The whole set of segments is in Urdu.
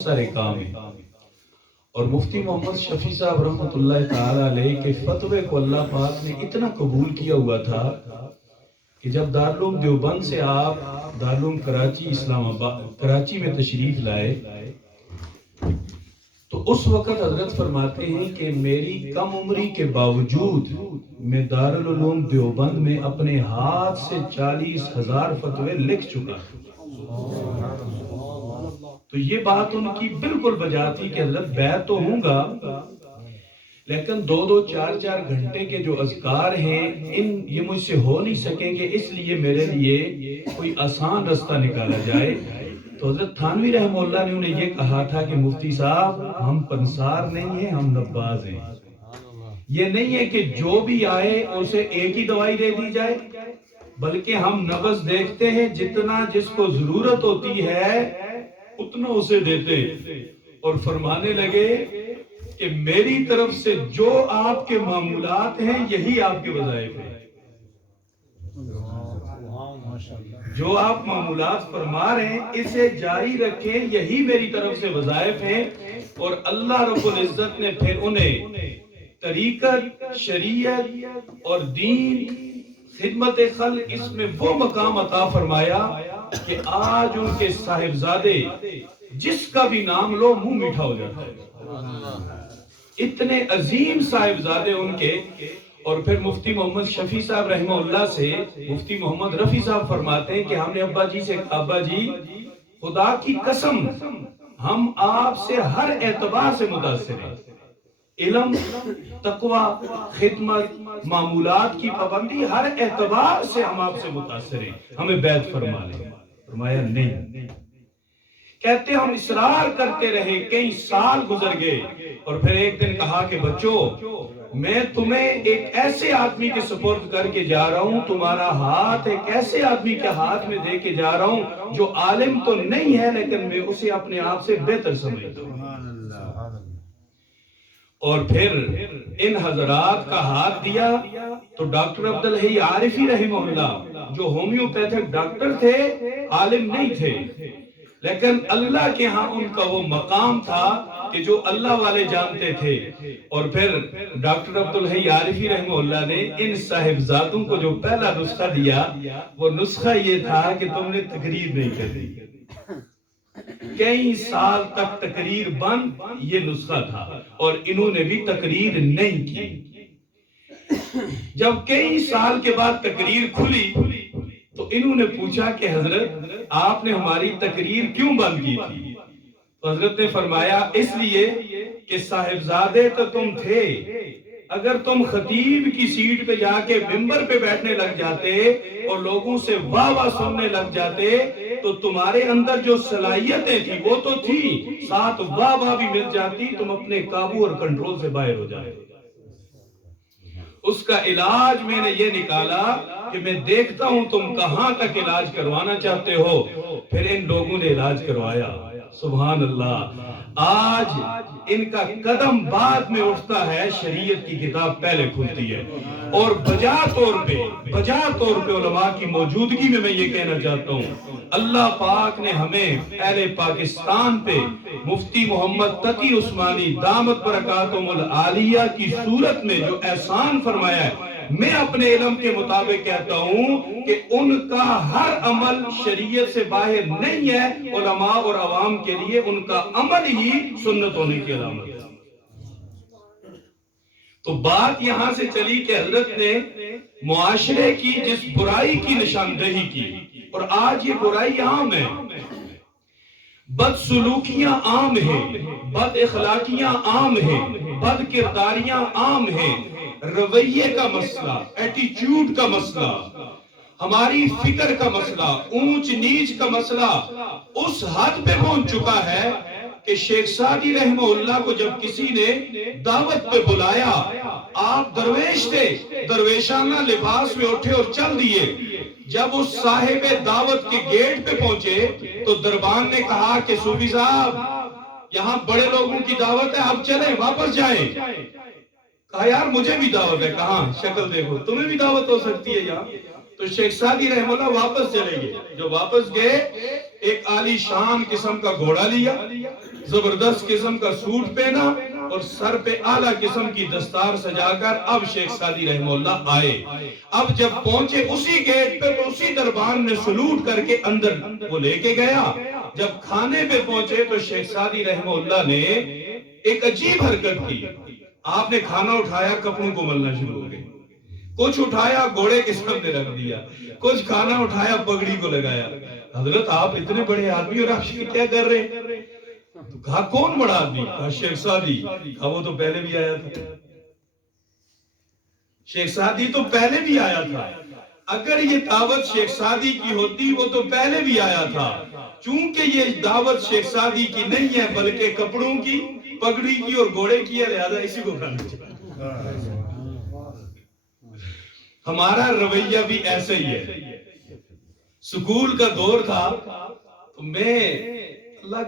سارے کام ہیں، اور مفتی محمد شفیع صاحب رحمۃ اللہ تعالی علیہ کے فتوے کو اللہ پاک نے اتنا قبول کیا ہوا تھا کہ جب دارالعلوم دیوبند سے آپ دارالعلوم کراچی اسلام آباد کراچی میں تشریف لائے تو اس وقت حضرت فرماتے ہیں کہ میری کم عمری کے باوجود میں دارالعلوم دیوبند میں اپنے ہاتھ سے 40,000 فتوے لکھ چکا ہوں۔ تو یہ بات ان کی بالکل بجا تھی کہ حضرت بیعت تو ہوں گا لیکن 2-2 4-4 گھنٹے کے جو اذکار ہیں یہ مجھ سے ہو نہیں سکیں گے، اس لیے میرے لیے کوئی آسان رستہ نکالا جائے۔ تو حضرت تھانوی رحمہ اللہ نے انہیں یہ کہا تھا کہ مفتی صاحب ہم پنسار نہیں ہیں، ہم نباز ہیں۔ یہ نہیں ہے کہ جو بھی آئے اسے ایک ہی دوائی دے دی جائے، بلکہ ہم نبض دیکھتے ہیں، جتنا جس کو ضرورت ہوتی ہے اتنا اسے دیتے، اور فرمانے لگے کہ میری طرف سے جو آپ کے معمولات ہیں یہی آپ کے وظائف ہیں۔ جو آپ معمولات فرما رہے ہیں اسے جاری رکھیں، یہی میری طرف سے وظائف ہیں۔ اور اللہ رب العزت نے پھر انہیں طریقت، شریعت اور دین، خدمت خلق، اس میں وہ مقام عطا فرمایا کہ آج ان کے صاحبزادے جس کا بھی نام لو منہ میٹھا ہو جاتا ہے، اتنے عظیم صاحبزادے ان کے۔ اور پھر مفتی محمد شفیع صاحب رحمہ اللہ سے مفتی محمد رفیع صاحب فرماتے ہیں کہ ہم نے ابا جی سے کہا، ابا جی خدا کی قسم ہم آپ سے ہر اعتبار سے متاثر ہیں، علم، تقوی، خدمت، معمولات کی پابندی، ہر اعتبار سے ہم آپ سے متاثر ہیں، ہمیں بیعت فرما لیں۔ فرمایا نہیں۔ کہتے ہم اصرار کرتے رہے، کئی سال گزر گئے، اور پھر ایک دن کہا کہ بچوں میں تمہیں ایک ایسے آدمی کے سپرد کر کے جا رہا ہوں، تمہارا ہاتھ ایک ایسے آدمی کے ہاتھ میں دے کے جا رہا ہوں جو عالم تو نہیں ہے لیکن میں اسے اپنے آپ سے بہتر سمجھتا ہوں۔ اور پھر ان حضرات کا ہاتھ دیا تو ڈاکٹر عبدالحی عارفی رحمہ اللہ جو ہومیوپیتھک ڈاکٹر تھے، عالم نہیں تھے، لیکن اللہ کے ہاں ان کا وہ مقام تھا کہ جو اللہ والے جانتے تھے۔ اور پھر ڈاکٹر عبدالحی عارفی رحمہ اللہ نے ان صاحبزادوں کو جو پہلا نسخہ دیا، وہ نسخہ یہ تھا کہ تم نے تقریر نہیں کرنی۔ کئی سال تک تقریر بند، یہ نسخہ تھا، اور انہوں نے بھی تقریر نہیں کی۔ جب کئی سال کے بعد تقریر کھلی تو انہوں نے پوچھا کہ حضرت آپ نے ہماری تقریر کیوں بند کی تھی؟ تو حضرت نے فرمایا اس لیے کہ صاحبزادے تو تم تھے، اگر تم خطیب کی سیٹ پہ جا کے منبر پہ بیٹھنے لگ جاتے اور لوگوں سے واہ واہ سننے لگ جاتے تو تمہارے اندر جو صلاحیتیں تھی وہ تو تھی، ساتھ واہ واہ بھی مل جاتی، تم اپنے قابو اور کنٹرول سے باہر ہو جاتے۔ اس کا علاج میں نے یہ نکالا کہ میں دیکھتا ہوں تم کہاں تک علاج کروانا چاہتے ہو، پھر ان لوگوں نے علاج کروایا۔ سبحان اللہ۔ آج ان کا قدم بعد میں اٹھتا ہے، شریعت کی کتاب پہلے کھلتی ہے، اور بجا طور پہ علماء کی موجودگی میں یہ کہنا چاہتا ہوں، اللہ پاک نے ہمیں اہل پاکستان پہ مفتی محمد تقی عثمانی دامت برکاتہم العالیہ کی صورت میں جو احسان فرمایا ہے، میں اپنے علم کے مطابق کہتا ہوں کہ ان کا ہر عمل شریعت سے باہر نہیں ہے، علماء اور عوام کے لیے ان کا عمل ہی سنت ہونے کی علامت ہے۔ تو بات یہاں سے چلی کہ حضرت نے معاشرے کی جس برائی کی نشاندہی کی، اور آج یہ برائی عام ہے، بد سلوکیاں عام ہیں، بد اخلاقیاں عام ہیں، بد کرداریاں عام ہیں، رویے کا مسئلہ، ایٹیچیوڈ کا مسئلہ، ہماری فکر کا مسئلہ، اونچ نیچ کا مسئلہ اس حد پہ پہنچ چکا ہے کہ شیخ سعدی رحمہ اللہ کو جب کسی نے دعوت پہ بلایا، آپ درویش تھے، درویشانہ لباس میں اٹھے اور چل دیے۔ جب اس صاحب دعوت کے گیٹ پہ پہنچے تو دربان نے کہا کہ صوفی صاحب یہاں بڑے لوگوں کی دعوت ہے، آپ چلیں واپس جائیں۔ کہا یار مجھے بھی دعوت ہے، کہاں شکل دیکھو تمہیں بھی دعوت ہو سکتی ہے یہاں۔ تو شیخ سعدی رحمہ اللہ واپس چلے گئے۔ جو واپس گئے ایک عالی شان قسم کا گھوڑا لیا، زبردست قسم کا سوٹ پہنا اور سر پہ اعلیٰ قسم کی دستار سجا کر اب شیخ سعدی رحمہ اللہ آئے. اب جب پہنچے اسی گیٹ پہ تو اسی دربان نے سلوٹ کر کے اندر وہ لے کے گیا. جب کھانے پہ پہنچے تو شیخ سعدی رحمہ اللہ نے ایک عجیب حرکت کی. آپ نے کھانا اٹھایا, کپڑوں کو ملنا شروع ہو گئے. کچھ اٹھایا گھوڑے کے سامنے رکھ دیا, کچھ کھانا اٹھایا پگڑی کو لگایا. حضرت آپ اتنے بڑے آدمی اور آپ کیا کر رہے ہیں؟ تو کہا کون بڑا آدمی؟ کہا شیخ سعدی. کہا وہ تو پہلے بھی آیا تھا. شیخ سعدی تو پہلے بھی آیا تھا. اگر یہ دعوت شیخ سعدی کی ہوتی وہ تو پہلے بھی آیا تھا. چونکہ یہ دعوت شیخ سعدی کی نہیں ہے بلکہ کپڑوں کی, پگڑی کی اور گھوڑے کی ہے, لہذا اسی کو کھانا چاہیے. ہمارا رویہ بھی ایسے ہی ہے. سکول کا دور تھا تو میں, اللہ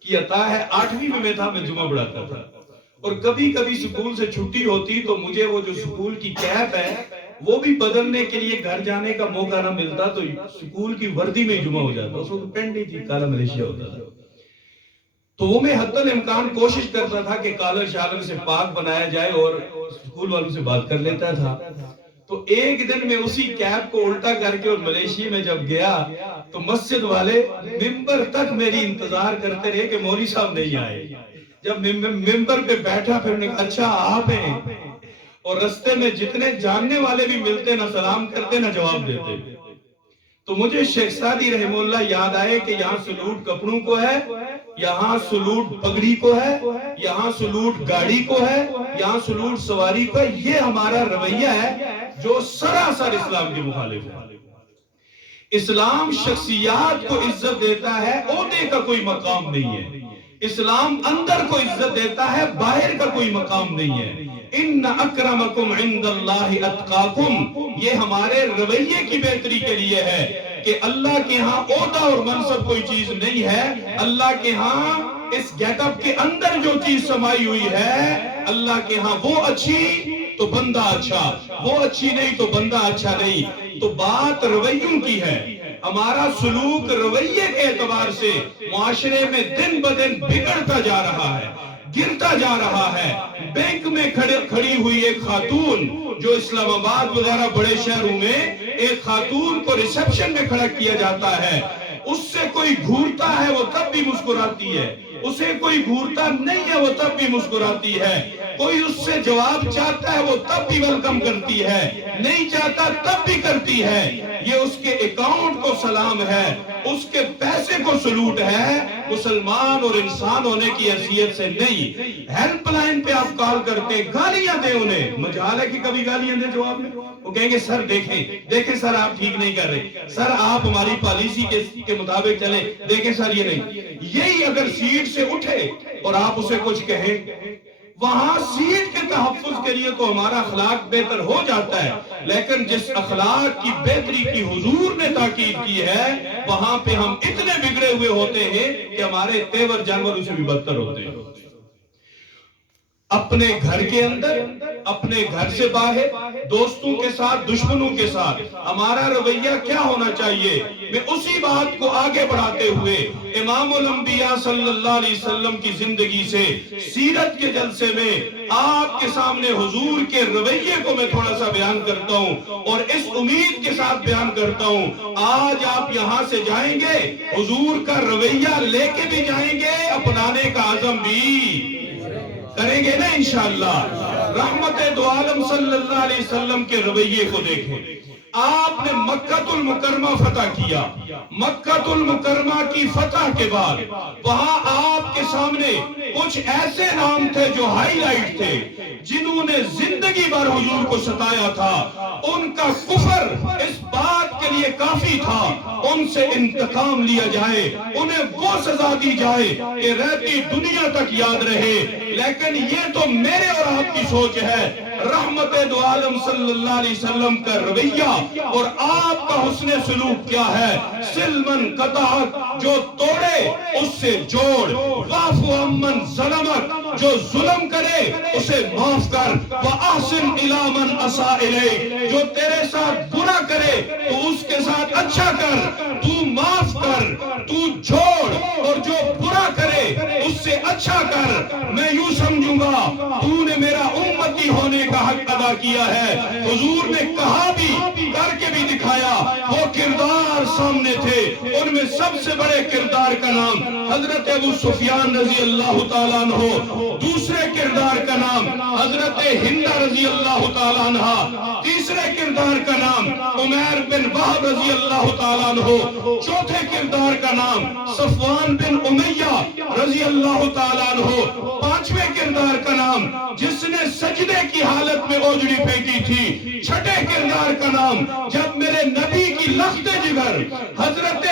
کی عطا ہے, 8ویں میں تھا, میں جمعہ پڑھاتا تھا. اور کبھی کبھی سکول سے چھٹی ہوتی تو مجھے وہ جو سکول کی کیپ ہے وہ بھی بدلنے کے لیے گھر جانے کا موقع نہ ملتا, تو سکول کی وردی میں جمعہ ہو جاتا. اس وقت پینٹ نہیں تھی, کالا ملیشیا ہوتا تھا. تو وہ میں حتی الامکان کوشش کرتا تھا کہ کالر شالر سے پاک بنایا جائے اور سکول والوں سے بات کر لیتا تھا. تو ایک دن میں اسی کیپ کو الٹا کر کے اور ملیشیا میں جب گیا تو مسجد والے ممبر تک میری انتظار کرتے رہے کہ مولوی صاحب نہیں آئے. جب ممبر پہ بیٹھا پھر نے کہا اچھا آپ ہیں, اور رستے میں جتنے جاننے والے بھی ملتے نہ سلام کرتے نہ جواب دیتے. تو مجھے شیخ سعدی رحمہ اللہ یاد آئے کہ یہاں سلوٹ کپڑوں کو ہے, یہاں سلوٹ پگڑی کو ہے, یہاں سلوٹ گاڑی کو ہے, یہاں سلوٹ سواری کو ہے. یہ ہمارا رویہ ہے جو سراسر اسلام کے مخالف ہے. اسلام شخصیات کو عزت دیتا ہے, عہدے کا کوئی مقام نہیں ہے. اسلام اندر کو عزت دیتا ہے, باہر کا کوئی مقام نہیں ہے. ان اکرمکم عند اللہ اتقاکم, یہ ہمارے رویے کی بہتری کے لیے ہے کہ اللہ کے ہاں عہدہ اور منصب کوئی چیز نہیں ہے. اللہ کے ہاں اس گیٹ اپ کے اندر جو چیز سمائی ہوئی ہے, اللہ کے ہاں وہ اچھی تو بندہ اچھا, وہ اچھی نہیں تو بندہ اچھا نہیں. تو بات رویوں کی ہے. ہمارا سلوک رویے کے اعتبار سے معاشرے میں دن بدن بگڑتا جا رہا ہے, گرتا جا رہا ہے. بینک میں کھڑی ہوئی ایک خاتون, جو اسلام آباد وغیرہ بڑے شہروں میں ایک خاتون کو ریسپشن میں کھڑا کیا جاتا ہے, اس سے کوئی گھورتا ہے وہ تب بھی مسکراتی ہے, اسے کوئی گھورتا نہیں ہے وہ تب بھی مسکراتی ہے, کوئی اس سے جواب چاہتا ہے وہ تب بھی ویلکم کرتی ہے, نہیں چاہتا تب بھی کرتی ہے. یہ اس کے اکاؤنٹ کو سلام ہے, اس کے پیسے کو سلوٹ ہے, مسلمان اور انسان ہونے کی حیثیت سے نہیں. ہیلپ لائن پہ آپ کال کرتے, گالیاں دیں انہیں, مجال ہے کہ کبھی گالیاں دیں جواب میں. وہ کہیں گے سر دیکھیں سر آپ ٹھیک نہیں کر رہے, سر آپ ہماری پالیسی کے مطابق چلیں, دیکھیں سر یہ نہیں. یہی اگر سیٹ سے اٹھے اور آپ اسے کچھ کہیں, وہاں سیٹ کے تحفظ کے لیے تو ہمارا اخلاق بہتر ہو جاتا ہے, لیکن جس اخلاق کی بہتری کی حضور نے تاکید کی ہے وہاں پہ ہم اتنے بگڑے ہوئے ہوتے ہیں کہ ہمارے تیور جانوروں سے بھی بدتر ہوتے ہیں. اپنے گھر کے اندر, اپنے گھر سے باہر, دوستوں کے ساتھ, دشمنوں کے ساتھ ہمارا رویہ کیا ہونا چاہیے. میں اسی بات کو آگے بڑھاتے ہوئے امام الانبیاء صلی اللہ علیہ وسلم کی زندگی سے, سیرت کے جلسے میں آپ کے سامنے حضور کے رویے کو میں تھوڑا سا بیان کرتا ہوں, اور اس امید کے ساتھ بیان کرتا ہوں آج آپ یہاں سے جائیں گے حضور کا رویہ لے کے بھی جائیں گے, اپنانے کا عزم بھی کریں گے نا انشاءاللہ. رحمت دو عالم صلی اللہ علیہ وسلم کے رویے کو دیکھیں. آپ نے مکہ المکرمہ فتح کیا, مکہ المکرمہ کی فتح کے بعد وہاں آپ کے سامنے کچھ ایسے نام تھے جو ہائی لائٹ تھے, جنہوں نے زندگی بھر حضور کو ستایا تھا. ان کا کفر اس بات کے لیے کافی تھا ان سے انتقام لیا جائے, انہیں وہ سزا دی جائے کہ رہتی دنیا تک یاد رہے. لیکن یہ تو میرے اور آپ کی سوچ ہے. رحمت دو عالم صلی اللہ علیہ وسلم کا رویہ اور آپ کا حسن سلوک کیا ہے. سلمن قطعت, جو توڑے اس سے جوڑ, واعف عمن ظلمت, جو ظلم کرے اسے معاف کر، وَأَحْسِنْ إِلَىٰ مَنْ أَسَاءَ إِلَيْكَ، جو تیرے ساتھ برا کرے تو اس کے ساتھ اچھا کر، تو معاف کر، تو چھوڑ، اور جو برا کرے اس سے اچھا کر۔ میں یوں سمجھوں گا تو نے میرا امتی ہونے کا حق ادا کیا ہے۔ حضور نے کہا بھی، کر کے بھی دکھایا۔ وہ کردار سامنے تھے، ان میں سب سے بڑے کردار کا نام حضرت ابو سفیان رضی اللہ تعالیٰ عنہ، دوسرے کردار کا نام حضرت ہندہ رضی اللہ تعالیٰ عنہ، تیسرے کردار کا نام عمیر بن وہب رضی اللہ تعالیٰ عنہ، چوتھے کردار کا نام صفوان بن امیہ رضی اللہ تعالیٰ عنہ، پانچویں کردار کا نام جس نے سجدے کی حالت میں اوجڑی پھینکی تھی، چھٹے کردار کا نام جب میرے نبی کی لخت جگر حضرت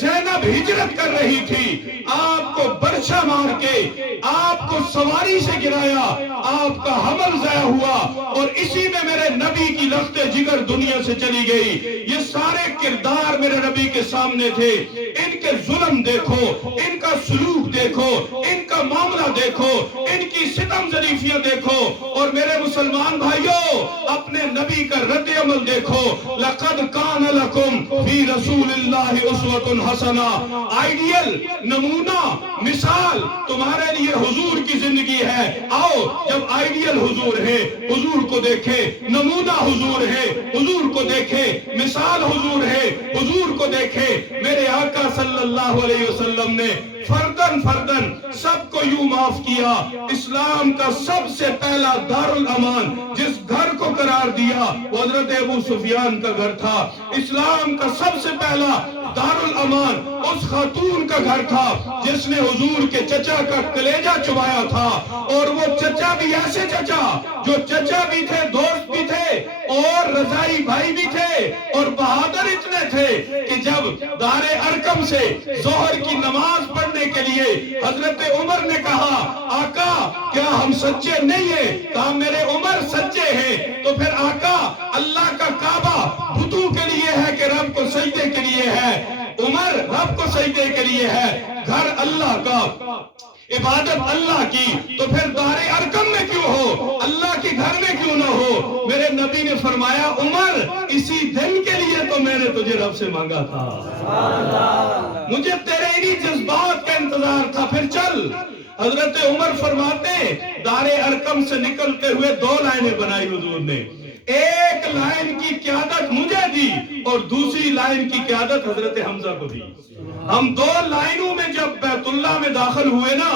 زینب ہجرت کر رہی تھی، آپ کو برچھا مار کے آپ کو سواری سے گرایا، آپ کا حمل ضائع ہوا، اور اسی میں میرے نبی کی لخت جگر دنیا سے چلی گئی۔ یہ سارے کردار میرے نبی کے سامنے تھے، ان کے ظلم دیکھو، ان کا سلوک دیکھو، ان کا معاملہ دیکھو، ان کی ستم ظریفیاں دیکھو، اور میرے مسلمان بھائیوں اپنے نبی کا رد عمل دیکھو۔ لَقَدْ كَانَ لَكُمْ فِي رَسُولِ اللَّهِ أُسْوَةٌ حَسَنَةٌ، آئیڈیل، نمونہ، مثال تمہارے لیے حضور کی زندگی ہے۔ آؤ جب آئیڈیل حضور ہے، حضور کو دیکھے، نمونہ حضور ہے، حضور کو دیکھے، مثال حضور ہے، حضور کو دیکھے۔ میرے آقا صلی اللہ علیہ وسلم نے فردن فردن سب کو یوں معاف کیا۔ اسلام کا سب سے پہلا دارالامان جس گھر کو قرار دیا وہ حضرت ابو سفیان کا گھر تھا۔ اسلام کا سب سے پہلا دارالامان اس خاتون کا گھر تھا جس نے حضور کے چچا کا کلیجہ چبایا تھا، اور وہ چچا بھی ایسے چچا جو چچا بھی تھے، دوست بھی تھے، اور رضائی بھائی بھی تھے، اور بہادر اتنے تھے کہ جب دار ارقم سے ظہر کی نماز پڑھنے کے لیے حضرت عمر نے کہا آقا کیا ہم سچے نہیں ہیں؟ کہا میرے عمر سچے ہیں۔ تو پھر آقا اللہ کا کعبہ بتوں کے لیے ہے کہ رب کو سجدے کے لیے ہے؟ عمر رب کو سجدے کے لیے ہے، گھر اللہ کا، عبادت اللہ کی، تو پھر دار ارقم میں کیوں ہو، اللہ کے گھر میں کیوں نہ ہو؟ میرے نبی نے فرمایا عمر اسی دن کے لیے تو میں نے تجھے رب سے مانگا تھا، مجھے تیرے انہی جذبات کا انتظار تھا، پھر چل۔ حضرت عمر فرماتے دار ارقم سے نکلتے ہوئے دو لائنیں بنائی حضور نے، ایک لائن کی قیادت مجھے دی اور دوسری لائن کی قیادت حضرت حمزہ کو دی۔ ہم دو لائنوں میں جب بیت اللہ میں داخل ہوئے نا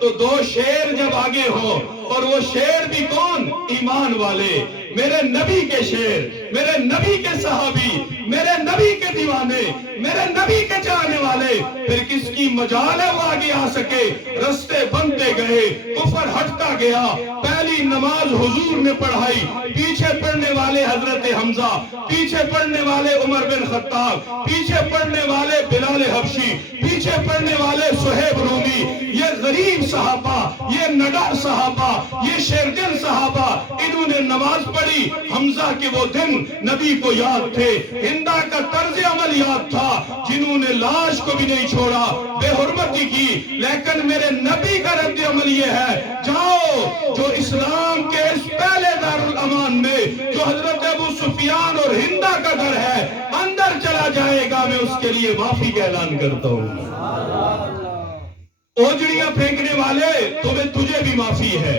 تو دو شیر جب آگے ہو، اور وہ شیر بھی کون؟ ایمان والے، میرے نبی کے شیر، میرے نبی کے صحابی، میرے نبی کے دیوانے، میرے نبی کے چاہنے والے، پھر کس کی مجال ہے وہ آگے آ سکے؟ رستے بنتے گئے، کفر ہٹتا گیا، پہلی نماز حضور نے پڑھائی، پیچھے پڑھنے والے حضرت حمزہ، پیچھے پڑھنے والے عمر بن خطاب، پیچھے پڑھنے والے بلال حبشی، پیچھے پڑھنے والے صہیب رومی، یہ غریب صحابہ، یہ نڈر صحابہ، یہ شیرگن صحابہ، انہوں نے نماز پڑھی۔ حمزہ کے وہ دن نبی کو یاد تھے، ہندہ کا طرز عمل یاد تھا، جنہوں نے لاش کو بھی نہیں چھوڑا، بے حرمتی کی، لیکن میرے نبی کا رد عمل یہ ہے جاؤ جو اسلام کے اس پہلے دارالامان میں جو حضرت ابو سفیان اور ہندہ کا گھر ہے اندر چلا جائے گا، میں اس کے لیے معافی کا اعلان کرتا ہوں۔ اوجڑیاں پھینکنے والے تجھے بھی معافی ہے۔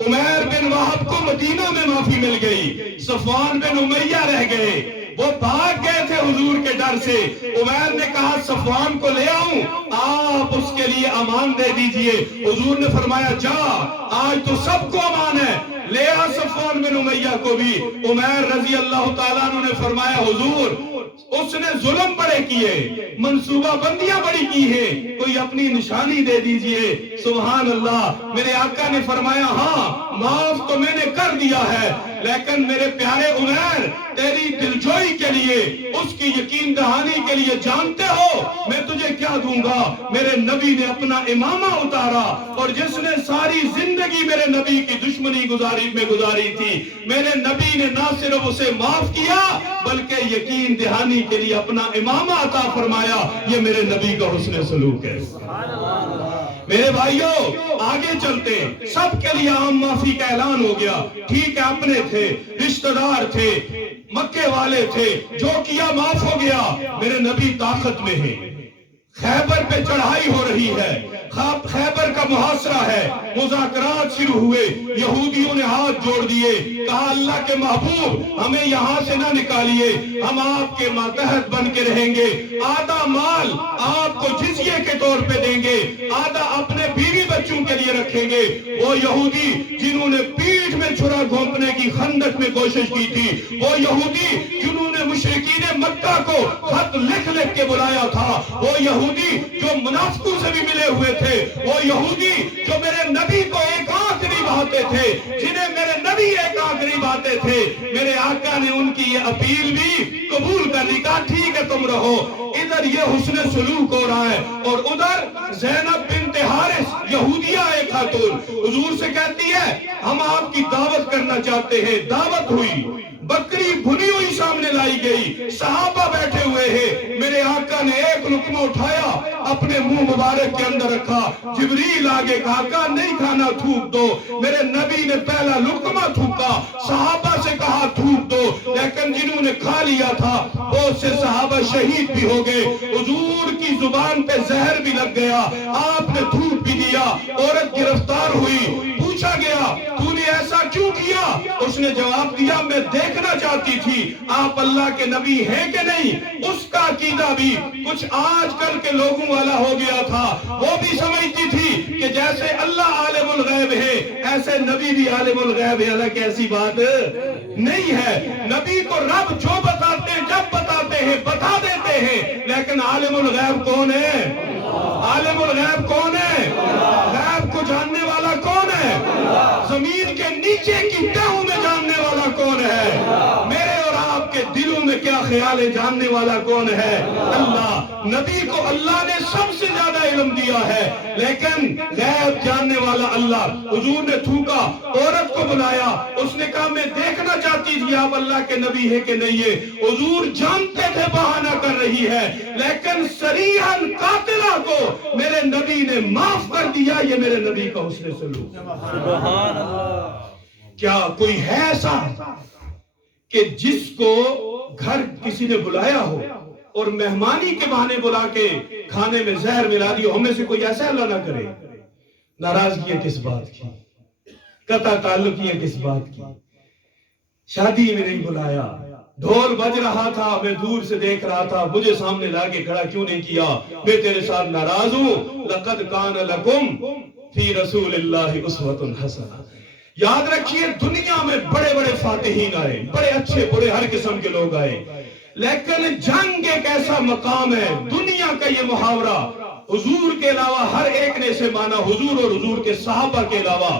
عمیر بن وہب کو مدینہ میں معافی مل گئی، صفوان بن امیہ رہ گئے، وہ بھاگ گئے تھے حضور کے ڈر سے۔ عمیر نے کہا صفوان کو لے آؤں، آپ اس کے لیے امان دے دیجئے۔ حضور نے فرمایا جا، آج تو سب کو امان ہے، لے آ صفوان بن امیہ کو بھی۔ عمیر رضی اللہ تعالیٰ عنہ نے فرمایا حضور اس نے ظلم بڑے کیے، منصوبہ بندیاں بڑی کی ہیں، کوئی اپنی نشانی دے دیجئے۔ سبحان اللہ، میرے آقا نے فرمایا ہاں معاف تو میں نے کر دیا ہے، لیکن میرے پیارے عمیر تیری دلجوئی کے لیے، اس کی یقین دہانی کے لیے جانتے ہو میں تجھے کیا دوں گا؟ میرے نبی نے اپنا امامہ اتارا، اور جس نے ساری زندگی میرے نبی کی دشمنی میں گزاری تھی، میرے نبی نے نہ صرف اسے معاف کیا بلکہ یقین دہانی کے لیے اپنا امامہ عطا فرمایا۔ یہ میرے نبی کا حسن سلوک ہے۔ میرے بھائیوں آگے چلتے ہیں، سب کے لیے عام معافی کا اعلان ہو گیا، ٹھیک ہے اپنے تھے، رشتہ دار تھے، مکے والے تھے، جو کیا معاف ہو گیا۔ میرے نبی طاقت میں ہے، خیبر پہ چڑھائی ہو رہی ہے، خیبر کا محاصرہ ہے، مذاکرات شروع ہوئے، یہودیوں نے ہاتھ جوڑ دیے، کہا اللہ کے محبوب ہمیں یہاں سے نہ نکالیے، ہم آپ کے ماتحت بن کے رہیں گے، آدھا مال آپ کو جزیے کے طور پہ دیں گے، آدھا اپنے بیوی بچوں کے لیے رکھیں گے۔ وہ یہودی جنہوں نے پیٹھ میں چھرا گھونپنے کی خندق میں کوشش کی تھی، وہ یہودی جنہوں نے مشرکین مکہ کو خط لکھ لکھ کے بلایا تھا، وہ یہودی جو منافقوں سے بھی ملے ہوئے تھے، وہ یہودی جو میرے نبی کو ایک آنکھ نبھاتے تھے، جنہیں میرے نبی ایک آنکھ نبھاتے تھے، میرے آقا نے ان کی یہ اپیل بھی قبول کر لی، کہا ٹھیک ہے تم رہو۔ ادھر یہ حسن سلوک ہو رہا ہے اور ادھر زینب بنت حارث یہودیہ ایک خاتون حضور سے کہتی ہے ہم آپ کی دعوت کرنا چاہتے ہیں۔ دعوت ہوئی، بکری بھنی ہوئی سامنے لائی گئی، صحابہ بیٹھے ہوئے ہیں، میرے آقا نے ایک لقمہ اٹھایا اپنے منہ مبارک کے اندر رکھا، جبریل آگے کہا آقا نہیں کھانا تھوک دو، میرے نبی نے پہلا لقمہ تھوکا، صحابہ سے کہا تھوک دو، لیکن جنہوں نے کھا لیا تھا بہت سے صحابہ شہید بھی ہو گئے، حضور کی زبان پہ زہر بھی لگ گیا، آپ نے تھوک بھی دیا، عورت گرفتار ہوئی، پوچھا گیا تو نے ایسا کیوں کیا؟ اس نے جواب دیا میں دیکھنا چاہتی تھی آپ اللہ کے نبی ہیں کہ نہیں۔ اس کا عقیدہ بھی کچھ آج کل کے لوگوں والا ہو گیا تھا، وہ بھی سمجھتی تھی کہ جیسے اللہ عالم الغیب ہے ایسے نبی بھی عالم الغیب ہے، حالانکہ ایسی بات نہیں ہے۔ نبی کو رب جو بتاتے ہیں جب بتاتے ہیں بتا دیتے ہیں، لیکن عالم الغیب کون ہے؟ عالم الغیب کون ہے؟ غیب کو جاننے والا کون ہے؟ زمین کے نیچے کی تہوں میں جاننے والا کون ہے؟ میرے اور آپ کے دلوں میں کیا خیال ہے جاننے والا کون ہے؟ اللہ۔ نبی کو اللہ نے سب سے زیادہ علم دیا ہے، لیکن غیب جاننے والا اللہ۔ حضور نے تھوکا، عورت کو بلایا، اس نے کہا میں دیکھنا چاہتی تھی آپ اللہ کے نبی ہے کہ نہیں ہے۔ حضور جانتے تھے بہانہ کر رہی ہے، لیکن صریحاً قاتلہ کو میرے نبی نے معاف کر دیا۔ یہ میرے نبی کا حسن سلوک۔ سبحان اللہ۔ کیا کوئی ہے ایسا کہ جس کو گھر کسی نے بلایا ہو اور مہمانی کے بہانے بلا کے کھانے میں زہر ملا دی ہو؟ ہم میں سے کوئی ایسا اللہ نہ کرے۔ ناراضگی کس بات کی، قطع تعلقیاں کس بات کی، شادی میں نہیں بلایا، ڈھول بج رہا تھا میں دور سے دیکھ رہا تھا، مجھے سامنے لا کے کھڑا کیوں نہیں کیا، میں تیرے ساتھ ناراض ہوں۔ لقد کان لکم فی رسول اللہ اسوۃ حسنہ۔ یاد رکھیے دنیا میں بڑے بڑے فاتحین آئے، بڑے اچھے برے ہر قسم کے لوگ آئے، لیکن جنگ ایک ایسا مقام ہے، دنیا کا یہ محاورہ حضور کے علاوہ ہر ایک نے اسے مانا، حضور اور حضور کے صحابہ کے علاوہ،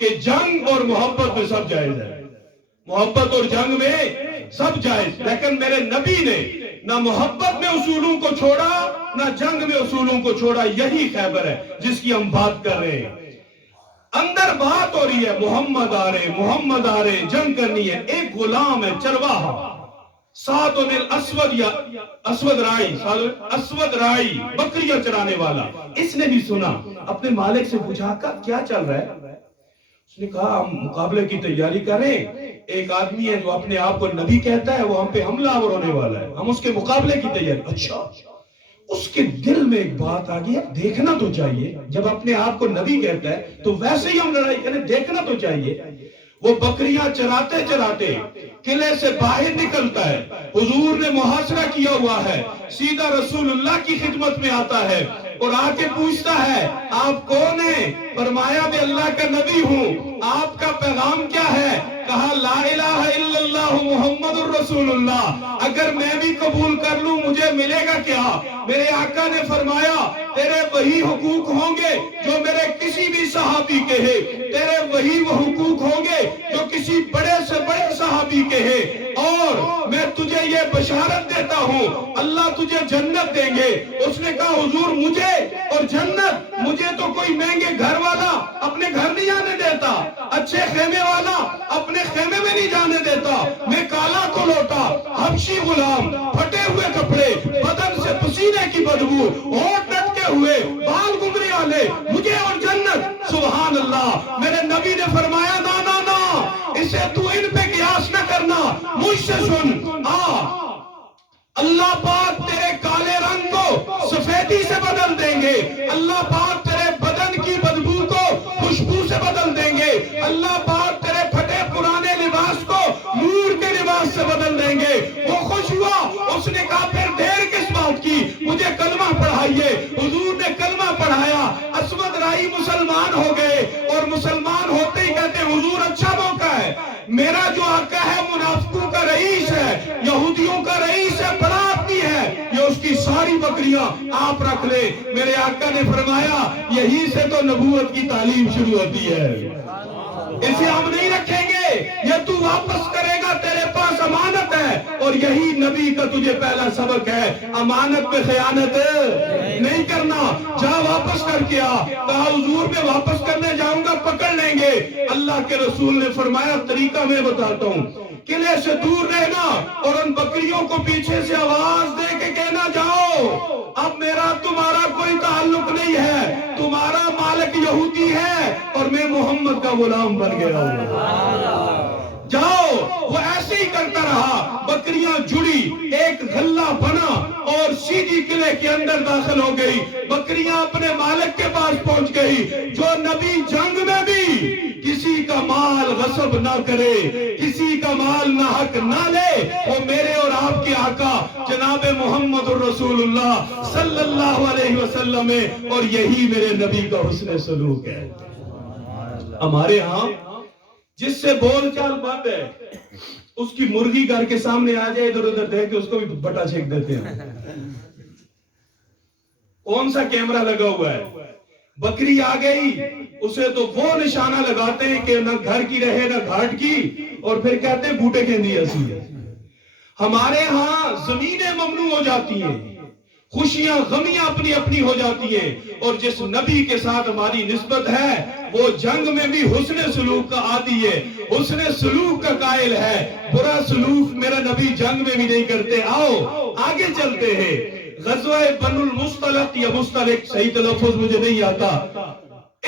کہ جنگ اور محبت میں سب جائز ہے، محبت اور جنگ میں سب جائز، لیکن میرے نبی نے نہ محبت میں اصولوں کو چھوڑا نہ جنگ میں اصولوں کو چھوڑا۔ یہی خیبر ہے جس کی ہم بات کر رہے ہیں۔ اندر بات ہو رہی ہے محمد آ رہے، محمد آ رہے، جنگ کرنی ہے۔ ایک غلام ہے چرواہا، سعد بن الاسود یا اسود رائی بکریاں چرانے والا، اس نے بھی سنا، اپنے مالک سے پوچھا کہ کیا چل رہا ہے؟ اس نے کہا ہم مقابلے کی تیاری کریں، ایک آدمی ہے جو اپنے آپ کو نبی کہتا ہے، وہ ہم پہ حملہ آور ہونے والا ہے، ہم اس کے مقابلے کی تیاری۔ اچھا، اس کے دل میں ایک بات آ گئی، دیکھنا تو چاہیے، جب اپنے آپ کو نبی کہتا ہے تو ویسے ہی ہم لڑائی کریں، دیکھنا تو چاہیے۔ وہ بکریاں چراتے چراتے قلعے سے باہر نکلتا ہے، حضور نے محاصرہ کیا ہوا ہے، سیدھا رسول اللہ کی خدمت میں آتا ہے اور آ کے پوچھتا ہے آپ کون ہیں؟ فرمایا میں اللہ کا نبی ہوں، آپ کا پیغام کیا ہے؟ کہا لا الہ الا اللہ محمد الرسول اللہ۔ اگر میں بھی قبول کر لوں مجھے ملے گا کیا؟ میرے آقا نے فرمایا تیرے وہی حقوق ہوں گے جو میرے کسی بھی صحابی کے ہیں، تیرے وہی وہ حقوق ہوں گے جو کسی بڑے سے بڑے صحابی کے ہیں، اور میں تجھے یہ بشارت دیتا ہوں اللہ تجھے جنت دیں گے۔ اس نے کہا حضور مجھے اور جنت، مجھے تو کوئی مہنگے گھر والا اپنے گھر نہیں آنے دیتا، اچھے خیمے والا اپنے خیمے میں نہیں جانے دیتا، میں کالا کو لوٹا حبشی غلام، پھٹے ہوئے کپڑے، بدن سے پسینے کی بدبو، ہونٹ ڈٹکے ہوئے، بال گمری والے، مجھے اللہ، میرے نبی نے فرمایا نا نا نا، اسے تو ان پہ قیاس نہ کرنا، مجھ سے سن، اللہ پاک تیرے کالے رنگ کو سفیدی سے بدل دیں گے، اللہ پاک تیرے بدن کی بدبو کو خوشبو سے بدل دیں گے، اللہ پاک تیرے پھٹے پرانے لباس کو نور کے لباس سے بدل دیں گے۔ وہ خوش ہوا، اس نے کہا پھر دیر کس بات کی، مجھے کلمہ پڑھائیے۔ حضور نے کلمہ پڑھایا، اسود رائی مسلمان ہو گئے، اور مسلمان ہوتے ہی کہتے ہیں حضور اچھا موقع ہے، میرا جو آقا ہے منافقوں کا رئیس ہے، یہودیوں کا رئیس ہے، بڑا آدمی ہے، یہ اس کی ساری بکریاں آپ رکھ لے۔ میرے آقا نے فرمایا یہی سے تو نبوت کی تعلیم شروع ہوتی ہے، اسے ہم نہیں رکھیں گے، یہ تو واپس کرے گا، تیرے پاس امانت ہے، اور یہی نبی کا تجھے پہلا سبق ہے، امانت پہ خیانت نہیں کرنا۔ جا واپس کر کے آ، کہا حضور میں واپس کرنے جاؤں گا پکڑ لیں گے۔ اللہ کے رسول نے فرمایا طریقہ میں بتاتا ہوں، قلعے سے دور رہنا اور ان بکریوں کو پیچھے سے آواز دے کے کہنا جاؤ اب میرا تمہارا کوئی تعلق نہیں ہے، تمہارا مالک یہودی ہے اور میں محمد کا غلام بن گیا ہوں، جاؤ۔ وہ ایسے ہی کرتا رہا، بکریاں جڑی، ایک غلہ بنا اور سیدھی قلعے کے اندر داخل ہو گئی، بکریاں اپنے مالک کے پاس پہنچ گئی۔ جو نبی جنگ میں بھی کسی کا مال غصب نہ کرے، کسی کا مال نہ حق نہ لے، وہ میرے اور آپ کے آقا جناب محمد الرسول اللہ صلی اللہ علیہ وسلم ہے، اور یہی میرے نبی کا حسن سلوک ہے۔ ہمارے ہاں جس سے بول چال بند ہے، اس کی مرغی گھر کے سامنے آ جائے ادھر ادھر دیکھ کے اس کو بھی بٹا چھینک دیتے ہیں۔ کون سا کیمرہ لگا ہوا ہے؟ بکری آ گئی، اسے تو وہ نشانہ لگاتے ہیں کہ نہ گھر کی رہے نہ گھاٹ کی، اور پھر کہتے ہیں بوٹے کہندی اسی ہے۔ ہمارے ہاں زمینیں ممنوع ہو جاتی ہیں، خوشیاں غمیاں اپنی اپنی ہو جاتی ہیں، اور جس نبی کے ساتھ ہماری نسبت ہے وہ جنگ میں بھی حسن سلوک کا عادی ہے، حسن سلوک کا قائل ہے، برا سلوک میرا نبی جنگ میں بھی نہیں کرتے۔ آؤ آگے چلتے ہیں، غزوہ بنو المصطلق یا مصطلق، صحیح تلفظ مجھے نہیں آتا،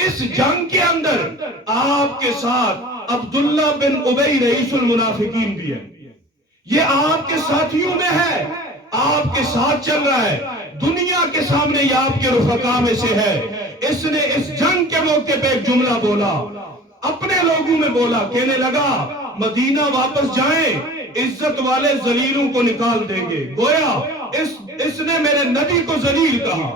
اس جنگ کے اندر آپ کے ساتھ عبداللہ بن ابی رئیس المنافقین بھی ہے، یہ آپ کے ساتھیوں میں ہے، آپ کے ساتھ چل رہا ہے، دنیا کے سامنے یہ آپ کے رفقا میں سے ہے۔ اس نے اس جنگ کے موقع پہ ایک جملہ بولا، اپنے لوگوں میں بولا، کہنے لگا مدینہ واپس جائیں، عزت والے ذلیلوں کو نکال دیں گے۔ گویا اس نے میرے نبی کو ذلیل کہا۔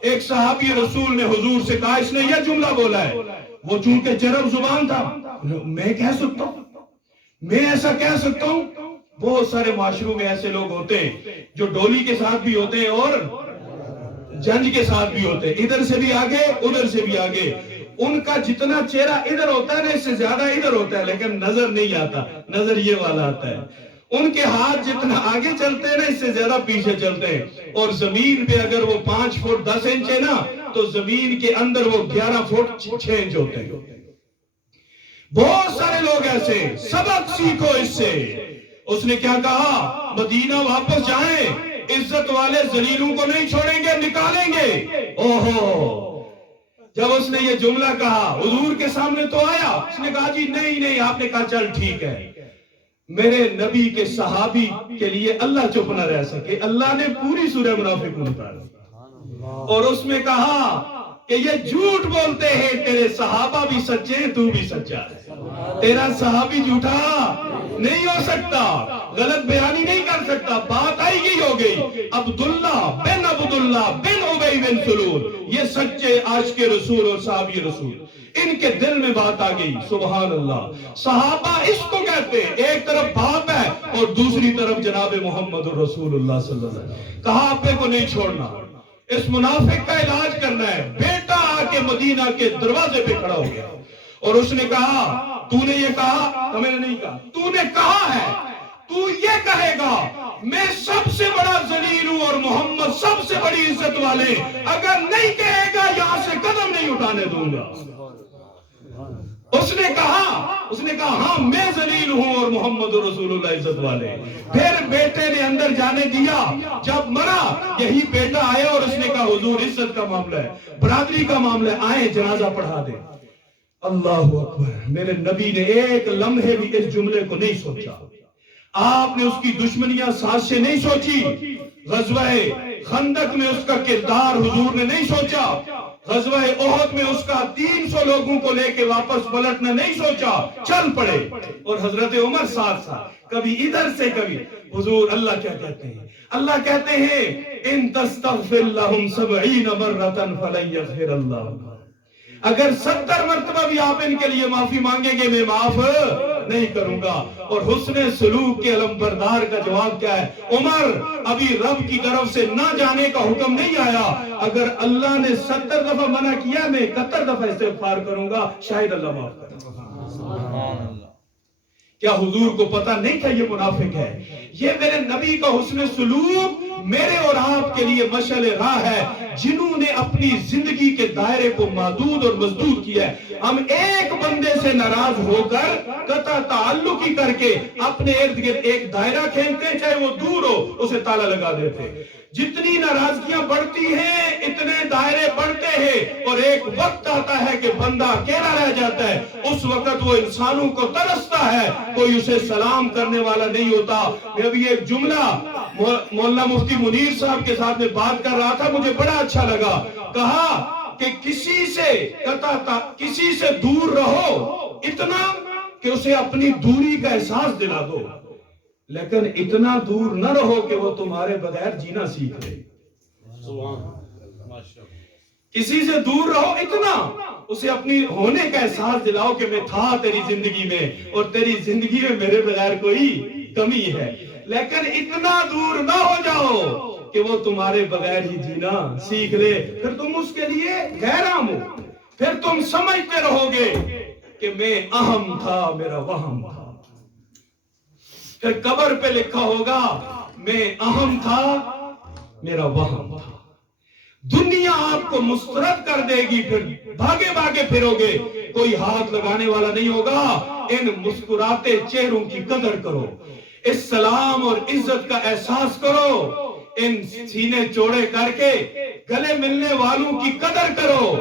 ایک صحابی رسول نے حضور سے کہا اس نے یہ جملہ بولا ہے، وہ چونکہ چرب زبان تھا، میں کہہ سکتا ہوں، میں ایسا کہہ سکتا ہوں۔ بہت سارے معاشروں میں ایسے لوگ ہوتے ہیں جو ڈولی کے ساتھ بھی ہوتے ہیں اور جنج کے ساتھ بھی ہوتے ہیں، ادھر سے بھی آگے ادھر سے بھی آگے، ان کا جتنا چہرہ ادھر ہوتا ہے نا اس سے زیادہ ادھر ہوتا ہے، لیکن نظر نہیں آتا، نظر یہ والا آتا ہے۔ ان کے ہاتھ جتنا آگے چلتے ہیں نا اس سے زیادہ پیچھے چلتے ہیں، اور زمین پہ اگر وہ 5 فٹ 10 انچ ہے نا تو زمین کے اندر وہ 11 فٹ 6 انچ ہوتے ہیں۔ بہت سارے لوگ ایسے، سبق سیکھو اس سے۔ اس نے کیا کہا؟ مدینہ واپس جائیں، عزت والے ذلیلوں کو نہیں چھوڑیں گے، نکالیں گے۔ اوہو، جب اس نے یہ جملہ کہا حضور کے سامنے تو آیا، اس نے کہا جی نہیں نہیں، آپ نے کہا چل ٹھیک ہے۔ میرے نبی کے صحابی کے لیے اللہ چپ نہ رہ سکے، اللہ نے پوری سورہ منافقون اتاری اور اس میں کہا کہ یہ جھوٹ بولتے ہیں، تیرے صحابہ بھی سچے ہیں، تو بھی سچا ہے، تیرا صحابی جھوٹا نہیں ہو سکتا، غلط بیانی نہیں کر سکتا۔ بات آئی گئی ہو گئی، عبداللہ بن ابی بن سلول، یہ سچے عاشق رسول اور صحابی رسول، ان کے دل میں بات آ گئی۔ سبحان اللہ، صحابہ اس کو کہتے ہیں، ایک طرف باپ ہے اور دوسری طرف جناب محمد الرسول اللہ صلی اللہ علیہ وسلم۔ کہا آپے کو نہیں چھوڑنا، اس منافق کا علاج کرنا ہے۔ بیٹا آ کے مدینہ کے دروازے پہ کھڑا ہو گیا اور اس نے کہا تو نے یہ کہا؟ تو میں نے نہیں کہا، تو نے کہا ہے، تو یہ کہے گا میں سب سے بڑا ذلیل ہوں اور محمد سب سے بڑی عزت والے، اگر نہیں کہے گا یہاں سے قدم نہیں اٹھانے دوں گا۔ اس نے کہا ہاں میں ذلیل ہوں اور محمد رسول اللہ عزت والے۔ پھر بیٹے نے اندر جانے دیا، جب مرا یہی بیٹا آیا اور اس نے کہا حضور عزت کا معاملہ ہے، برادری کا معاملہ ہے، آئے جنازہ پڑھا دے۔ اللہ اکبر، میرے نبی نے ایک لمحے بھی اس جملے کو نہیں سوچا. آپ نے اس کی دشمنیاں سازشیں نہیں سوچی. غزوہ خندق میں اس کا کردار حضور نے نہیں سوچا. غزوہ احد میں اس کا 300 لوگوں کو لے کے واپس پلٹنا نہیں سوچا. چل پڑے. اور حضرت عمر ساتھ ساتھ، کبھی ادھر سے کبھی. حضور اللہ کیا کہتے ہیں؟ اللہ کہتے ہیں ان تستغفر لهم 70 مرۃ فلن یغفر اللہ. اگر 70 مرتبہ بھی آپ ان کے لیے معافی مانگیں گے میں معاف نہیں کروں گا. اور حسن سلوک کے علم بردار کا جواب کیا ہے؟ عمر، ابھی رب کی طرف سے نہ جانے کا حکم نہیں آیا. اگر اللہ نے 70 دفعہ منع کیا میں 71 دفعہ استغفار کروں گا، شاید اللہ معاف کرے. کیا حضور کو پتا نہیں تھا یہ منافق ہے؟ یہ میرے نبی کا حسن سلوک میرے اور آپ کے لیے مشعل راہ ہے. جنہوں نے اپنی زندگی کے دائرے کو محدود اور مسدود کیا ہے. ہم ایک بندے سے ناراض ہو کر قطع تعلقی کر کے اپنے ارد گرد ایک دائرہ کھینچتے ہیں، چاہے وہ دور ہو اسے تالا لگا دیتے. جتنی ناراضگیاں بڑھتی ہیں اتنے دائرے بڑھتے ہیں، اور ایک وقت آتا ہے کہ بندہ اکیلا رہ جاتا ہے. اس وقت وہ انسانوں کو ترستا ہے، کوئی اسے سلام کرنے والا نہیں ہوتا. میں ابھی ایک جملہ مولانا مفتی منیر صاحب کے ساتھ میں بات کر رہا تھا، مجھے بڑا اچھا لگا. کہا کہ کسی سے دور رہو اتنا کہ اسے اپنی دوری کا احساس دلا دو، لیکن اتنا دور نہ رہو کہ وہ تمہارے بغیر جینا سیکھ لے. کسی سے دور رہو اتنا اسے اپنی ہونے کا احساس دلاؤ کہ میں تھا تیری زندگی میں اور تیری زندگی میں میرے بغیر کوئی کمی ہے. لیکن اتنا دور نہ ہو جاؤ کہ وہ تمہارے بغیر ہی جینا سیکھ لے. پھر تم اس کے لیے غیرام ہو. پھر تم سمجھتے رہو گے کہ میں اہم تھا، میرا وہم تھا. پھر قبر پہ لکھا ہوگا میں اہم تھا، میرا وہم تھا. دنیا آپ کو مسترد کر دے گی، پھر بھاگے بھاگے پھرو گے، کوئی ہاتھ لگانے والا نہیں ہوگا. ان مسکراتے چہروں کی قدر کرو، اس سلام اور عزت کا احساس کرو. ان سینے چوڑے کر کے گلے ملنے والوں کی قدر کرو.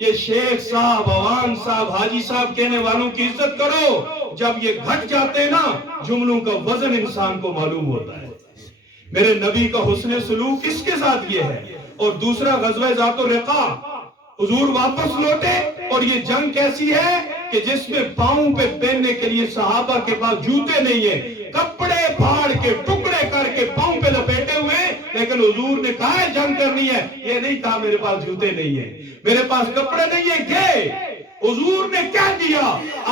یہ شیخ صاحب، عوان صاحب، حاجی صاحب کہنے والوں کی عزت کرو. جب یہ گھٹ جاتے نا جملوں کا وزن انسان کو معلوم ہوتا ہے. میرے نبی کا حسن سلوک اس کے ساتھ یہ ہے. اور دوسرا غزوہ ذات الرقاع، حضور واپس لوٹے اور یہ جنگ کیسی ہے کہ جس میں پاؤں پہ پہننے کے لیے صحابہ کے پاس جوتے نہیں ہیں، کپڑے پھاڑ کے ٹکڑے کر کے پاؤں پہ لپیٹے ہوئے. لیکن حضور نے کہا ہے جنگ کرنی ہے، یہ نہیں کہا میرے پاس جوتے نہیں ہیں، میرے پاس کپڑے نہیں ہیں. گئے حضور نے کہہ دیا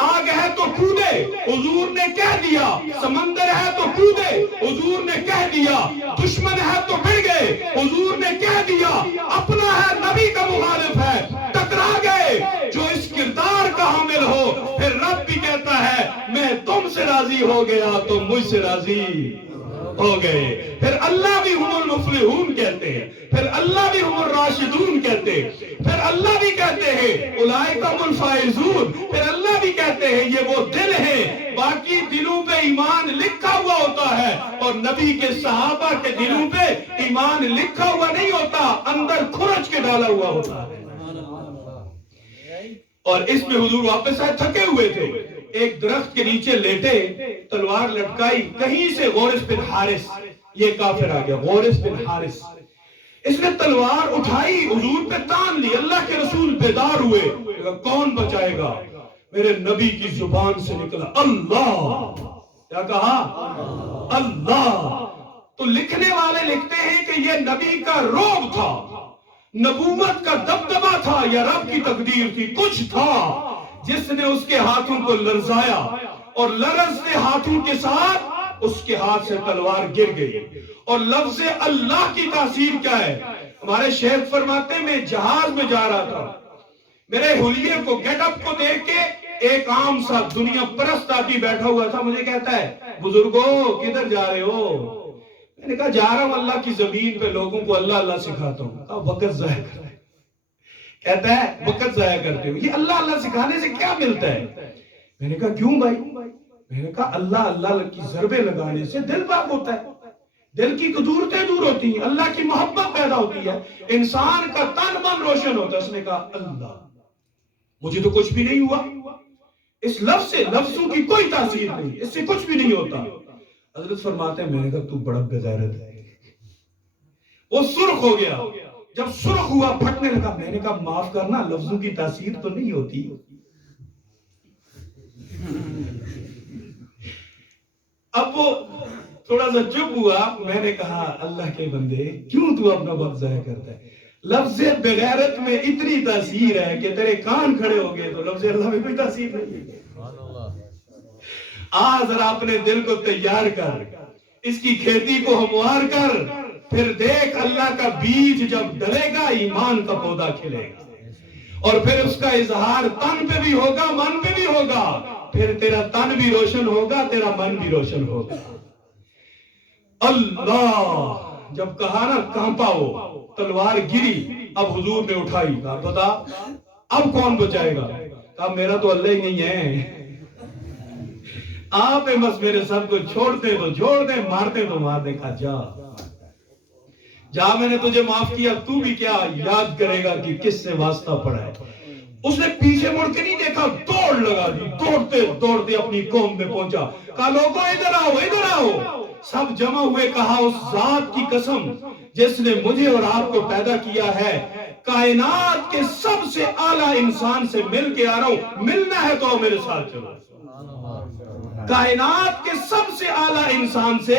آگ ہے تو کودے، حضور نے کہہ دیا سمندر ہے تو کودے، حضور نے کہہ دیا دشمن ہے تو بڑھ گئے، حضور نے کہہ دیا اپنا ہے نبی کا مخالف ہے ٹکرا گئے. جو اس کردار کا حامل ہو پھر رب بھی کہتا ہے میں تم سے راضی ہو گیا تو مجھ سے راضی ہو گئے. پھر اللہ بھی ہم المفلحون کہتے ہیں، پھر اللہ بھی ہم الراشدون کہتے ہیں، پھر اللہ بھی کہتے ہیں اولئک هم الفائزون، پھر اللہ بھی کہتے ہیں یہ وہ دل ہیں. باقی دلوں پہ ایمان لکھا ہوا ہوتا ہے، اور نبی کے صحابہ کے دلوں پہ ایمان لکھا ہوا نہیں ہوتا، اندر کھرچ کے ڈالا ہوا ہوتا ہے. اور اس میں حضور واپس آئے، تھکے ہوئے تھے. ایک درخت کے نیچے لیٹے، تلوار لٹکائی، کہیں سے غورث بن حارث، یہ کافر آ گیا، غورث بن حارث. اس نے تلوار اٹھائی، حضور پہ تان لی. اللہ کے رسول بیدار ہوئے، کون بچائے گا؟ میرے نبی کی زبان سے نکلا اللہ. کیا کہا؟ اللہ. تو لکھنے والے لکھتے ہیں کہ یہ نبی کا روب تھا، نبوت کا دبدبہ تھا، یا رب کی تقدیر تھی. کچھ تھا جس نے اس کے ہاتھوں کو لرزایا، اور لرزتے ہاتھوں کے ساتھ اس کے ہاتھ سے تلوار گر گئی. اور لفظ اللہ کی تاثیر کیا ہے؟ ہمارے شیخ فرماتے ہیں میں جہاز میں جا رہا تھا، میرے حلیے کو گیٹ اپ کو دیکھ کے ایک عام سا دنیا پرست آدمی بیٹھا ہوا تھا. مجھے کہتا ہے بزرگوں کدھر جا رہے ہو؟ میں نے کہا جا رہا ہوں اللہ کی زمین پہ لوگوں کو اللہ اللہ سکھاتا ہوں. کہا وقت ضائع کرتے. کہتا ہے وقت ضائع کرتے ہو، یہ اللہ اللہ سکھانے سے کیا ملتا ہے؟ میں نے کہا کیوں بھائی؟ میں نے کہا اللہ اللہ کی ضربیں لگانے سے دل پاک ہوتا ہے، دل کی قدورتیں دور ہوتی ہیں، اللہ کی محبت پیدا ہوتی ہے، انسان کا تن من روشن ہوتا ہے. اس نے کہا اللہ. مجھے تو کچھ بھی نہیں ہوا، اس لفظ سے لفظوں کی کوئی تاثیر نہیں، اس سے کچھ بھی نہیں ہوتا۔ حضرت فرماتے ہیں میں نے کہا تو بڑا بغیرت ہے۔ وہ سرخ ہو گیا، جب سرخ ہوا پھٹنے لگا، میں نے کہا معاف کرنا، لفظوں کی تاثیر تو نہیں ہوتی۔ اب وہ تھوڑا سا چپ ہوا، میں نے کہا اللہ کے بندے کیوں تو اپنا وقت ضائع کرتا ہے؟ لفظ بغیرت میں اتنی تاثیر ہے کہ تیرے کان کھڑے ہو گئے، تو لفظ اللہ میں کوئی تاثیر نہیں ہے۔ ذرا اپنے دل کو تیار کر، اس کی کھیتی کو ہموار کر، پھر دیکھ اللہ کا بیج جب ڈلے گا ایمان کا پودا کھلے گا، اور پھر اس کا اظہار تن پہ بھی ہوگا، من پہ بھی ہوگا، پھر تیرا تن بھی روشن ہوگا، تیرا من بھی روشن ہوگا۔ اللہ جب کہا نا کانپا ہو، تلوار گری، اب حضور نے اٹھائی، کہا بتا اب کون بچائے گا؟ کہا میرا تو اللہ ہی نہیں ہے، آپ بس میرے سب کو چھوڑتے تو چھوڑ دیں، مارتے تو مار دیں۔ کہا جا جا، میں نے تجھے معاف کیا، تو بھی کیا یاد کرے گا کہ کس سے واسطہ پڑا ہے۔ اس نے پیچھے مڑ کے نہیں دیکھا، دوڑ لگا دی، دوڑتے دوڑتے اپنی قوم میں پہنچا، کہا لوگوں ادھر آؤ ادھر آؤ۔ سب جمع ہوئے، کہا اس ذات کی قسم جس نے مجھے اور آپ کو پیدا کیا ہے، کائنات کے سب سے اعلیٰ انسان سے مل کے آ رہا ہوں، ملنا ہے تو میرے ساتھ چلو۔ کائنات کے سب سے اعلیٰ انسان سے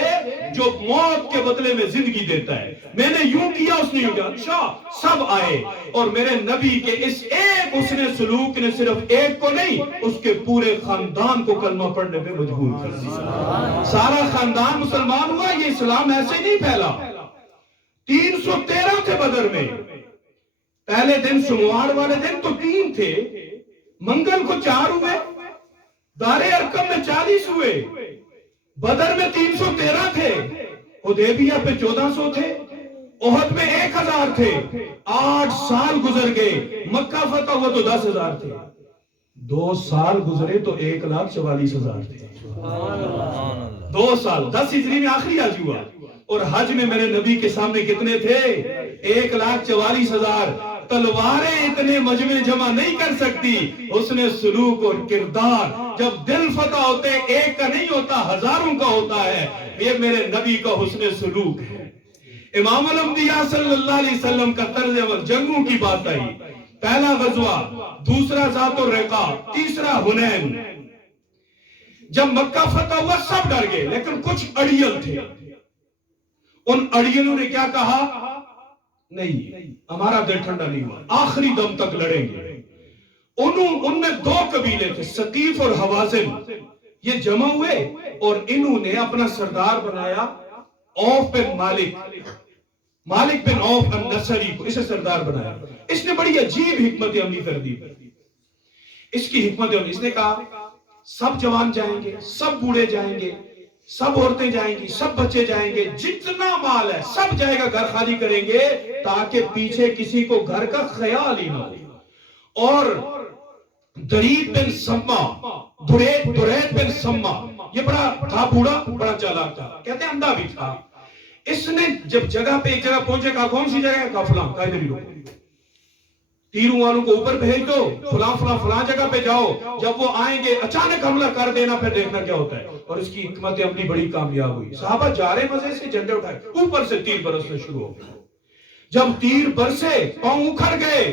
جو موت کے بدلے میں زندگی دیتا ہے، میں نے یوں کیا، اس نے یوں کیا، اچھا سب آئے، اور میرے نبی کے اس ایک حسن سلوک نے صرف ایک کو نہیں، اس کے پورے خاندان کو کلمہ پڑھنے پہ مجبور کر دیا۔ سارا خاندان مسلمان ہوا۔ یہ اسلام ایسے نہیں پھیلا۔ 313 تھے بدر میں، پہلے دن سموار والے دن تو 3 تھے، منگل کو 4 ہوئے، دار ارقم میں 40 ہوئے، بدر میں 313 تھے، حدیبیہ پہ 1400 تھے، احد میں 1000 تھے، 8 سال گزر گئے، مکہ فتح ہوا تو 10,000 تھے، 2 سال گزرے تو 1,44,000 تھے۔ 2 سال، 10 ہجری میں آخری حج ہوا، اور حج میں میرے نبی کے سامنے کتنے تھے؟ 1,44,000۔ تلواریں اتنے مجمع جمع نہیں کر سکتی، اس نے سلوک اور کردار، جب دل فتح ہوتے ایک کا نہیں ہوتا، ہزاروں کا ہوتا ہے۔ یہ میرے نبی کا حسن سلوک ہے۔ امام الانبیاء صلی اللہ علیہ وسلم کا طرز عمل، جنگوں کی بات آئی، پہلا غزوہ، دوسرا ذات الرقاع، تیسرا حنین۔ جب مکہ فتح ہوا سب ڈر گئے، لیکن کچھ اڑیل تھے، ان اڑیلوں نے کیا کہا؟ نہیں، ہمارا دل ٹھنڈا نہیں ہوا، آخری دم تک لڑیں گے۔ ان میں 2 قبیلے تھے، ثقیف اور حوازن، یہ جمع ہوئے اور انہوں نے اپنا سردار بنایا عوف بن مالک بن عوف النصری کو، اسے سردار بنایا۔ اس نے بڑی عجیب حکمت عملی کر دی۔ اس کی حکمت عملی، اس نے کہا سب جوان جائیں گے، سب بوڑھے جائیں گے، سب عورتیں جائیں گی، سب بچے جائیں گے، جتنا مال ہے سب جائے گا، گھر خالی کریں گے تاکہ پیچھے کسی کو گھر کا خیال ہی نہ ہو۔ اور دریب بن سما، دریب بن سما، یہ بڑا تھا بوڑھا، بڑا چالاک تھا، کہتے ہیں اندھا بھی تھا۔ اس نے جب جگہ پہ ایک جگہ پہنچے، کہا کون سی جگہ ہے؟ کہا فلاں، کہا ادھر ہی رکو، تیروں والوں کو اوپر بھیج دو، فلاں فلاں فلاں جگہ پہ جاؤ، جب وہ آئیں گے اچانک حملہ کر دینا، پھر دیکھنا کیا ہوتا ہے۔ اور اس کی حکمت عملی بڑی کامیاب ہوئی، صحابہ جا رہے مزے سے، جھنڈے اٹھائے، اوپر سے تیر برسنے شروع ہو گئے۔ جب تیر برسے، پاؤں اکھڑ گئے،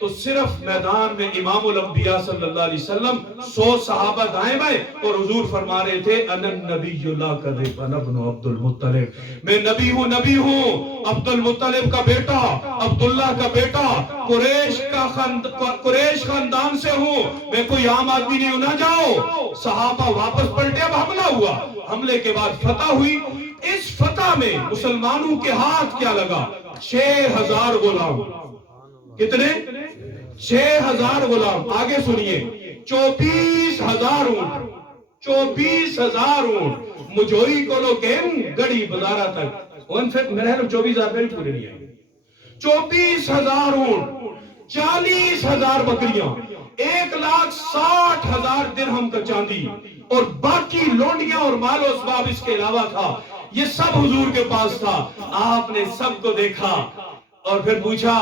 تو صرف میدان میں امام الانبیاء صلی اللہ علیہ وسلم، 100 صحابہ دائیں بائیں، اور حضور فرما رہے تھے انا النبی لا کذب انا ابن عبد المطلب، میں نبی ہوں عبد المطلب کا بیٹا، عبداللہ کا بیٹا، قریش خاندان سے ہوں، میں کوئی عام آدمی نہیں ہوں، نہ جاؤ۔ صحابہ واپس پلٹے، اب حملہ ہوا، حملے کے بعد فتح ہوئی۔ اس فتح میں مسلمانوں کے ہاتھ کیا لگا؟ 6,000 غلام۔ کتنے؟ 6,000 غلام۔ آگے سنیے، 24,000 اونٹ، 24,000 اونٹ مجھوئی کو لو کہیں گڑی بزارہ تک، ان سے میرے 24,000 پہ پورے نہیں آئے۔ 24,000 اونٹ، 40,000 بکریاں، 1,60,000 درہم کا چاندی، اور باقی لونڈیاں اور مال و اسباب اس کے علاوہ تھا۔ یہ سب حضور کے پاس تھا۔ آپ نے سب کو دیکھا اور پھر پوچھا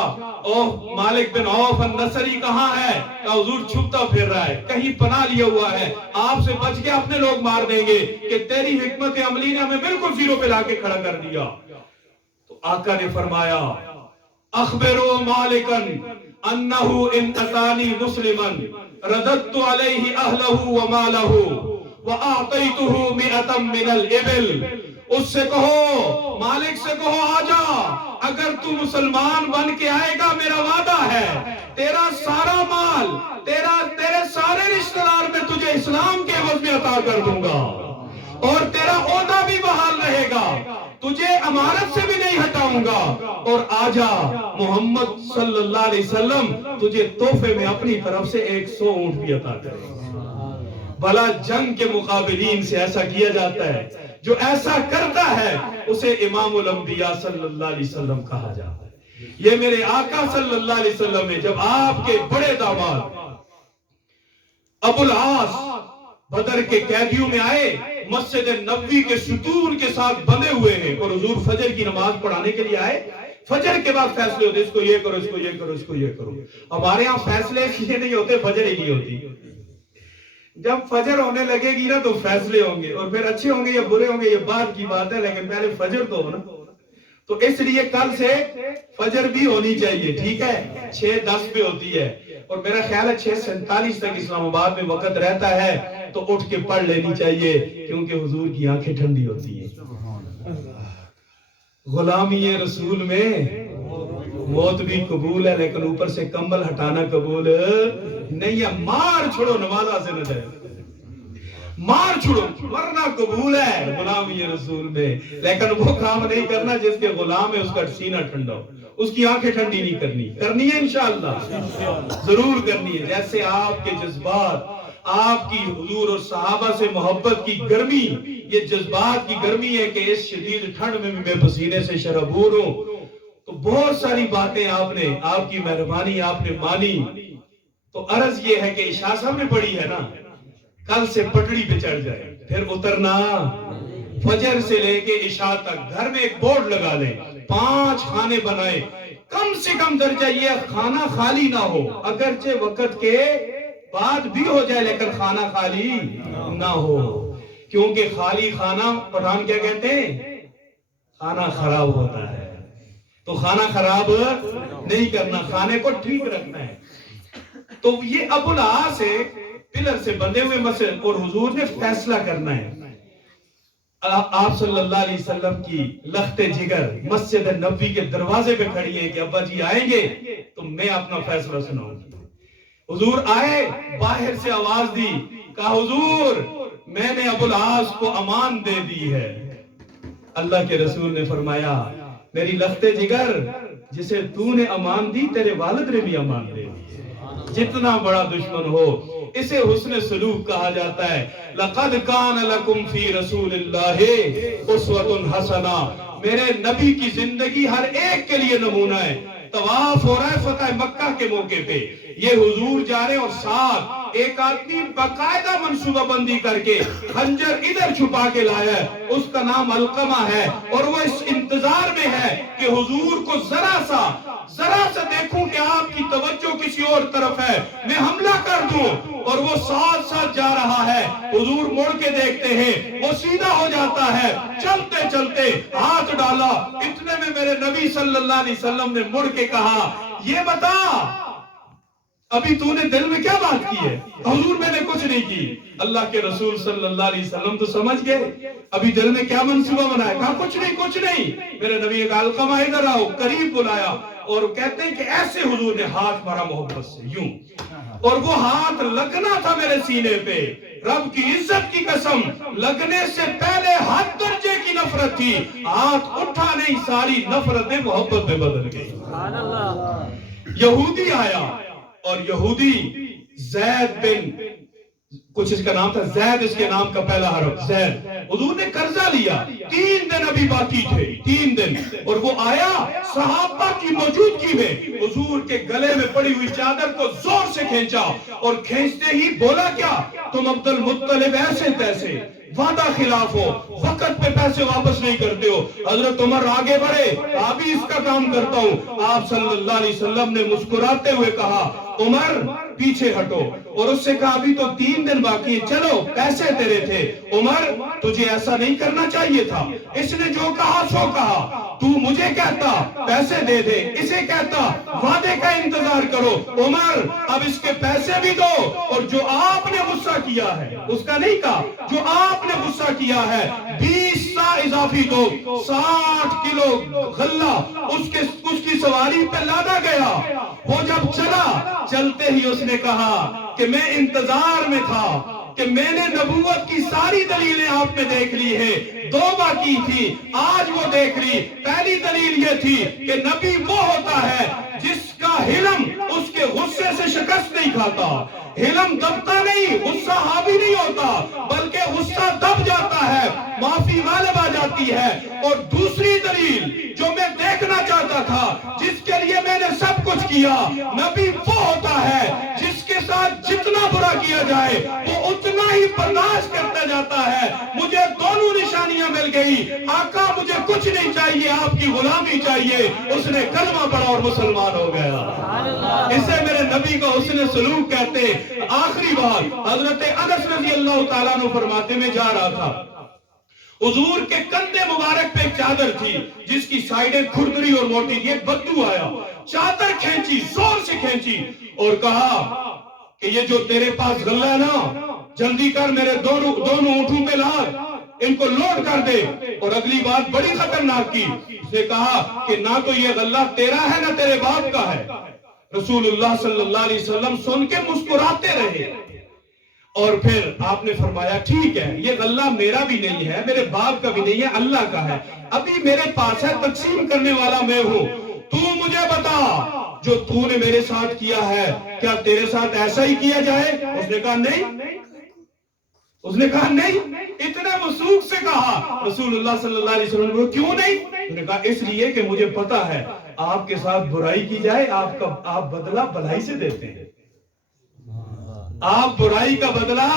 اوہ مالک بن عوف النصری کہاں ہے؟ کہا حضور چھپتا پھر رہا ہے، کہیں پناہ لیا ہوا ہے، آپ سے بچ کے اپنے لوگ مار دیں گے کہ تیری حکمت عملی نے ہمیں بالکل زیرو پہ لا کے کھڑا کر دیا۔ تو آقا نے فرمایا اخبروا مالکن انہو ان اتانی مسلمن رددت علیہ اہلہ ومالہ وَأَعْطَيْتُهُ مِئَةً مِّنَ الْإِبِلِ، اس سے کہو، مالک سے کہو آجا، اگر تو مسلمان بن کے آئے گا میرا وعدہ ہے تیرا سارا مال، تیرے سارے رشتہ دار میں تجھے اسلام کے عوض میں عطا کر دوں گا، اور تیرا عہدہ بھی بحال رہے گا، تجھے امارت سے بھی نہیں ہٹاؤں گا، اور آجا محمد صلی اللہ علیہ وسلم تجھے تحفے میں اپنی طرف سے 100 اونٹ بھی عطا کریں گے۔ بھلا جنگ کے مقابلین سے ایسا کیا جاتا ہے، جو ایسا کرتا ہے اسے امام الانبیاء صلی اللہ علیہ وسلم کہا جاتا ہے۔ یہ میرے آقا صلی اللہ علیہ وسلم نے جب آپ کے بڑے داماد ابو العاص بدر کے قیدیوں میں آئے، مسجد نبوی کے ستون کے ساتھ بندے ہوئے ہیں، اور حضور فجر کی نماز پڑھانے کے لیے آئے، فجر کے بعد فیصلے ہوتے اس کو یہ کرو، اس کو یہ کرو، اس کو یہ کرو۔ ہمارے ہاں فیصلے اس لیے نہیں ہوتے، فجر ہی نہیں ہوتی۔ جب فجر ہونے لگے گی نا تو فیصلے ہوں گے، اور پھر اچھے ہوں گے یا برے ہوں گے یہ بعد کی بات ہے، لیکن پہلے فجر تو ہو نا۔ تو اس لیے کل سے فجر بھی ہونی چاہیے، ٹھیک ہے، 6:10 پہ ہوتی ہے، اور میرا خیال ہے 6:47 تک اسلام آباد میں وقت رہتا ہے، تو اٹھ کے پڑھ لینی چاہیے، کیونکہ حضور کی آنکھیں ٹھنڈی ہوتی ہیں۔ غلامی رسول میں موت بھی قبول ہے، لیکن اوپر سے کمبل ہٹانا قبول نہیں ہے۔ مار چھوڑو، نمازہ سے نہ جائے، مار چھوڑو، ورنہ قبول ہے غلامی رسول میں، لیکن وہ کام نہیں کرنا جس کے غلام ہے اس کا سینہ ٹھنڈا ہو، اس کی آنکھیں ٹھنڈی نہیں کرنی ہے انشاءاللہ، ضرور کرنی ہے۔ جیسے آپ کے جذبات، آپ کی حضور اور صحابہ سے محبت کی گرمی، یہ جذبات کی گرمی ہے کہ اس شدید ٹھنڈ میں میں پسینے سے شرابور ہوں، تو بہت ساری باتیں آپ کی مہربانی آپ نے مانی۔ تو عرض یہ ہے کہ عشاء صاحب نے پڑھی ہے نا، کل سے پٹڑی پہ چڑھ جائے، پھر اترنا، فجر سے لے کے عشاء تک گھر میں ایک بورڈ لگا لیں، 5 کھانے بنائیں، کم سے کم درجہ یہ کھانا خالی نہ ہو، اگرچہ وقت کے بعد بھی ہو جائے لیکن کھانا خالی نہ ہو، کیونکہ خالی کھانا پٹھان کیا کہتے ہیں، کھانا خراب ہوتا ہے۔ تو کھانا خراب نہیں کرنا، کھانے کو ٹھیک رکھنا ہے۔ تو یہ ابو العاص ہے، پلر سے بندے ہوئے مسجد، اور حضور نے فیصلہ کرنا ہے۔ آپ صلی اللہ علیہ وسلم کی لخت جگر مسجد نبوی کے دروازے پہ کھڑی ہے کہ ابا جی آئیں گے تو میں اپنا فیصلہ سناؤں گی۔ حضور آئے، باہر سے آواز دی، کہا حضور میں نے ابو العاص کو امان دے دی ہے۔ اللہ کے رسول نے فرمایا میری لخت جگر جسے تو نے امان دی تیرے والد نے بھی امان دے دی۔ جتنا بڑا دشمن ہو اسے حسن سلوک کہا جاتا ہے۔ لَقَدْ كَانَ لَكُمْ فِي رَسُولِ اللَّهِ أُسْوَةٌ حَسَنَةٌ، میرے نبی کی زندگی ہر ایک کے لیے نمونہ ہے۔ طواف ہو رہا ہے فتح مکہ کے موقع پہ، یہ حضور جا رہے ہیں اور ساتھ ایک آدمی باقاعدہ منصوبہ بندی کر کے خنجر ادھر چھپا کے لایا ہے، اس کا نام علقمہ ہے، اور وہ اس انتظار میں ہے کہ حضور کو ذرا سا دیکھوں کہ آپ کی توجہ کسی اور طرف ہے، میں حملہ کر دوں، اور وہ ساتھ جا رہا ہے۔ حضور مڑ کے دیکھتے ہیں، وہ سیدھا ہو جاتا ہے، چلتے چلتے ہاتھ ڈالا، اتنے میں میرے نبی صلی اللہ علیہ وسلم نے مڑ کے کہا یہ بتا ابھی تو نے دل میں کیا بات کی ہے؟ حضور میں نے کچھ نہیں کی۔ اللہ کے رسول صلی اللہ علیہ وسلم تو سمجھ گئے ابھی دل میں کیا منصوبہ بنایا، کہا کچھ نہیں۔ میرے نبی نے کہا علقمہ ادھر آؤ، قریب بلایا، اور کہتے ہیں کہ ایسے حضور نے ہاتھ مارا محبت سے یوں، اور وہ ہاتھ لگنا تھا میرے سینے پہ، رب کی عزت کی قسم لگنے سے پہلے حد درجے کی نفرت تھی، ہاتھ اٹھا نہیں، ساری نفرتیں محبت میں بدل گئی۔ یہودی آیا، اور یہودی زید بن کچھ اس کا نام تھا زید، اس کے نام کا پہلا حرف زید. حضور نے قرضہ لیا، 3 دن ابھی باقی تھے، 3 دن، اور وہ آیا صحابہ کی موجودگی میں، حضور کے گلے میں پڑی ہوئی چادر کو زور سے کھینچا، اور کھینچتے ہی بولا کیا، تم عبد المطلب ایسے تیسے وعدہ خلاف ہو، وقت پہ پیسے واپس نہیں کرتے ہو. حضرت عمر آگے بڑھے، ابھی اس کا کام کرتا ہوں. آپ صلی اللہ علیہ وسلم نے مسکراتے ہوئے کہا عمر پیچھے ہٹو، اور اس سے کہا ابھی تو 3 دن باقی ہے، چلو پیسے تیرے تھے. عمر تجھے ایسا نہیں کرنا چاہیے تھا، اس نے جو کہا سو کہا. تو مجھے کہتا پیسے دے دے، اسے کہتا وعدے کا انتظار کرو. عمر اب اس کے پیسے بھی دو، اور جو آپ نے غصہ کیا ہے، اس کا نہیں کہا، جو آپ نے غصہ کیا ہے 20 سا اضافی دو. 60 کلو غلہ اس کی سواری پہ لادا گیا. وہ جب چلا، چلتے ہی اس نے کہا کہ میں انتظار میں تھا کہ میں نے نبوت کی ساری دلیلیں آپ نے دیکھ لی ہے، 2 باقی تھی، آج وہ دیکھ لی. پہلی دلیل یہ تھی کہ نبی وہ ہوتا ہے جس کا حلم اس کے غصے سے شکست نہیں کھاتا. حلم دبتا نہیں، غصہ حاوی نہیں ہوتا، بلکہ غصہ دب جاتا ہے، معافی غالب آ جاتی ہے. اور دوسری دلیل جو میں دیکھنا چاہتا تھا، جس کے لیے میں نے سب کچھ کیا، نبی وہ ہوتا ہے جس کے ساتھ جتنا برا کیا جائے وہ اتنا ہی برداشت کرتا جاتا ہے. مجھے دونوں نشانیاں مل گئی. آقا مجھے کچھ نہیں چاہیے، آپ کی غلامی چاہیے. اس نے کلمہ پڑھا اور مسلمان ہو گیا. اسے میرے نبی کا حسن سلوک کہتے. آخری بات، حضرت انس رضی اللہ تعالیٰ عنہ فرماتے میں جا رہا تھا، حضور کے کندھے مبارک پہ ایک چادر تھی جس کی سائیڈیں کھردری اور موٹی تھی. ایک بدو آیا، چادر کھینچی، زور سے کھینچی، اور کہا کہ یہ جو تیرے پاس غلہ ہے نا، جلدی کر میرے دونوں اونٹوں پہ لاد، ان کو لوڈ کر دے. اور اگلی بات بڑی خطرناک کی، اس نے کہا کہ نہ تو یہ غلہ تیرا ہے نہ تیرے باپ کا ہے. رسول اللہ صلی اللہ علیہ وسلم سن کے مسکراتے رہے، اور پھر آپ نے فرمایا ٹھیک ہے، یہ غلہ میرا بھی نہیں ہے، میرے باپ کا بھی نہیں ہے، اللہ کا ہے. ابھی میرے پاس ہے، تقسیم کرنے والا میں ہوں. تو مجھے بتا جو تو نے میرے ساتھ کیا ہے، کیا تیرے ساتھ ایسا ہی کیا جائے؟ اس نے کہا نہیں. اس نے کہا نہیں. اتنے وثوق سے کہا. رسول اللہ صلی اللہ علیہ وسلم نے کیوں نہیں؟ اس نے کہا اس لیے کہ مجھے پتا ہے آپ کے ساتھ برائی کی جائے آپ بدلہ بھلائی سے دیتے ہیں. آپ برائی کا بدلہ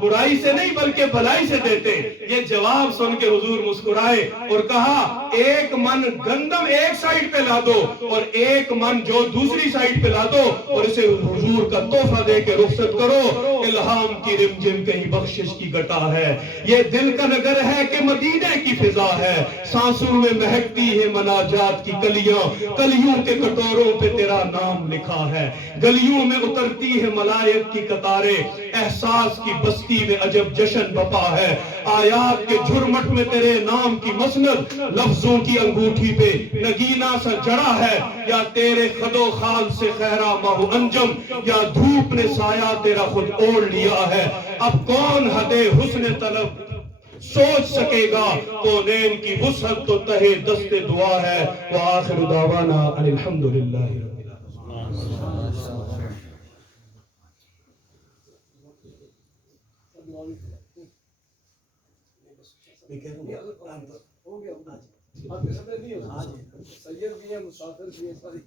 برائی سے نہیں بلکہ بھلائی سے دیتے. یہ جواب سن کے حضور مسکرائے اور کہا ایک من گندم ایک سائیڈ پہ لا دو اور ایک من جو دوسری سائیڈ پہ لا دو اور اسے حضور کا تحفہ دے کے رخصت کرو. الہام کی رمجم کہیں بخشش کی گٹا ہے، یہ دل کا نگر ہے کہ مدینے کی فضا ہے. سانسوں میں مہکتی ہے مناجات کی کلیاں، کلیوں کے کٹوروں پہ تیرا نام لکھا ہے. گلیوں میں اترتی ہے ملائک کی قطاریں، احساس کی بستی میں عجب جشن بپا ہے. آیات کے جھرمٹ میں تیرے نام کی مسند، لفظوں کی انگوٹھی پہ نگینہ سا جڑا ہے. یا تیرے خد و خال سے خیرہ ماہ انجم، یا دھوپ نے سایہ تیرا خود اوڑ لیا ہے. اب کون حد حسن طلب سوچ سکے گا، کونین کی وسعت تو تہے دست دعا ہے. وآخر دعوانا ان الحمدللہ رب العالمین. سید بھی ہیں، مسافر بھی ہیں، ساری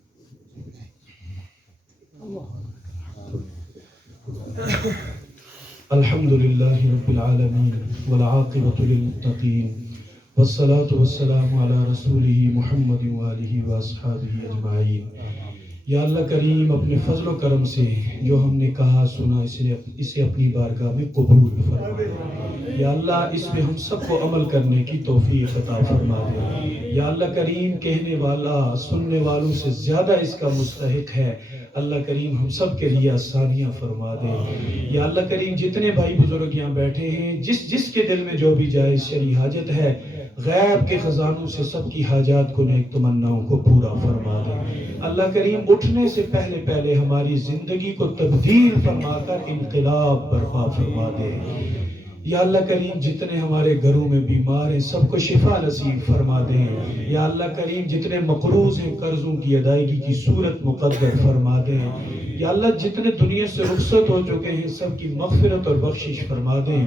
الحمدللہ رب العالمین والعاقبۃ للمتقین والصلاة والسلام علی رسولہ محمد وآلہ واصحابہ اجمعین. یا اللہ کریم اپنے فضل و کرم سے جو ہم نے کہا سنا اسے اپنی بارگاہ میں قبول فرما. یا اللہ اس میں ہم سب کو عمل کرنے کی توفیق عطا فرما دے. یا اللہ کریم کہنے والا سننے والوں سے زیادہ اس کا مستحق ہے. اللہ کریم ہم سب کے لیے آسانیاں فرما دے. یا اللہ کریم جتنے بھائی بزرگ یہاں بیٹھے ہیں، جس کے دل میں جو بھی جائز شرعی حاجت ہے، غیب کے خزانوں سے سب کی حاجات کو نیک تمناؤں کو پورا فرما دے. اللہ کریم اٹھنے سے پہلے ہماری زندگی کو تبدیل فرما کر انقلاب برپا فرما دے. یا اللہ کریم جتنے ہمارے گھروں میں بیمار ہیں سب کو شفا نصیب فرما دیں. یا اللہ کریم جتنے مقروض ہیں قرضوں کی ادائیگی کی صورت مقدر فرما دیں. یا اللہ جتنے دنیا سے رخصت ہو چکے ہیں سب کی مغفرت اور بخشش فرما دیں،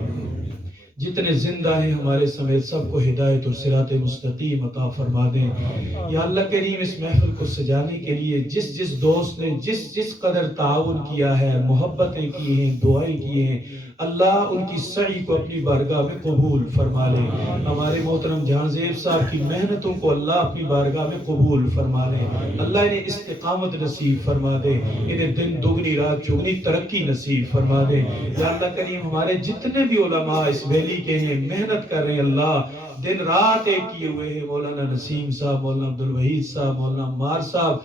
جتنے زندہ ہیں ہمارے سمیت سب کو ہدایت اور صراط مستقیم عطا فرما دیں۔ یا اللہ کریم اس محفل کو سجانے کے لیے جس جس دوست نے جس قدر تعاون کیا ہے، محبتیں کی ہیں، دعائیں کی ہیں، اللہ ان کی سعی کو اپنی بارگاہ میں قبول فرما لے۔ ہمارے محترم جہاں زیب صاحب کی محنتوں کو اللہ اپنی بارگاہ میں قبول فرما لے۔ اللہ انہیں استقامت نصیب فرما دے، انہیں دن دگنی رات چگنی ترقی نصیب فرما دے۔ یا اللہ کریم ہمارے جتنے بھی علماء اس ویلی کے ہیں، محنت کر رہے ہیں، اللہ دن رات ایک کیے ہوئے ہیں، مولانا نسیم صاحب، مولانا عبدالوحید صاحب، مولانا عمار صاحب،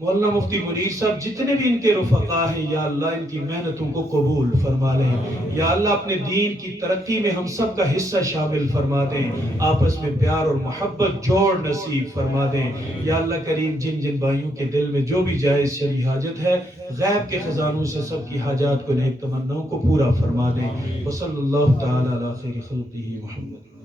مولانا مفتی منیر صاحب، جتنے بھی ان کے رفقا ہیں، یا اللہ ان کی محنتوں کو قبول فرما لیں۔ یا اللہ اپنے دین کی ترقی میں ہم سب کا حصہ شامل فرما دیں، آپس میں پیار اور محبت جوڑ نصیب فرما دیں۔ یا اللہ کریم جن جن بھائیوں کے دل میں جو بھی جائز شرعی حاجت ہے، غیب کے خزانوں سے سب کی حاجات کو، نیک تمناؤں کو پورا فرما دیں۔ وصلی اللہ تعالی علی خیر خلقہ محمد۔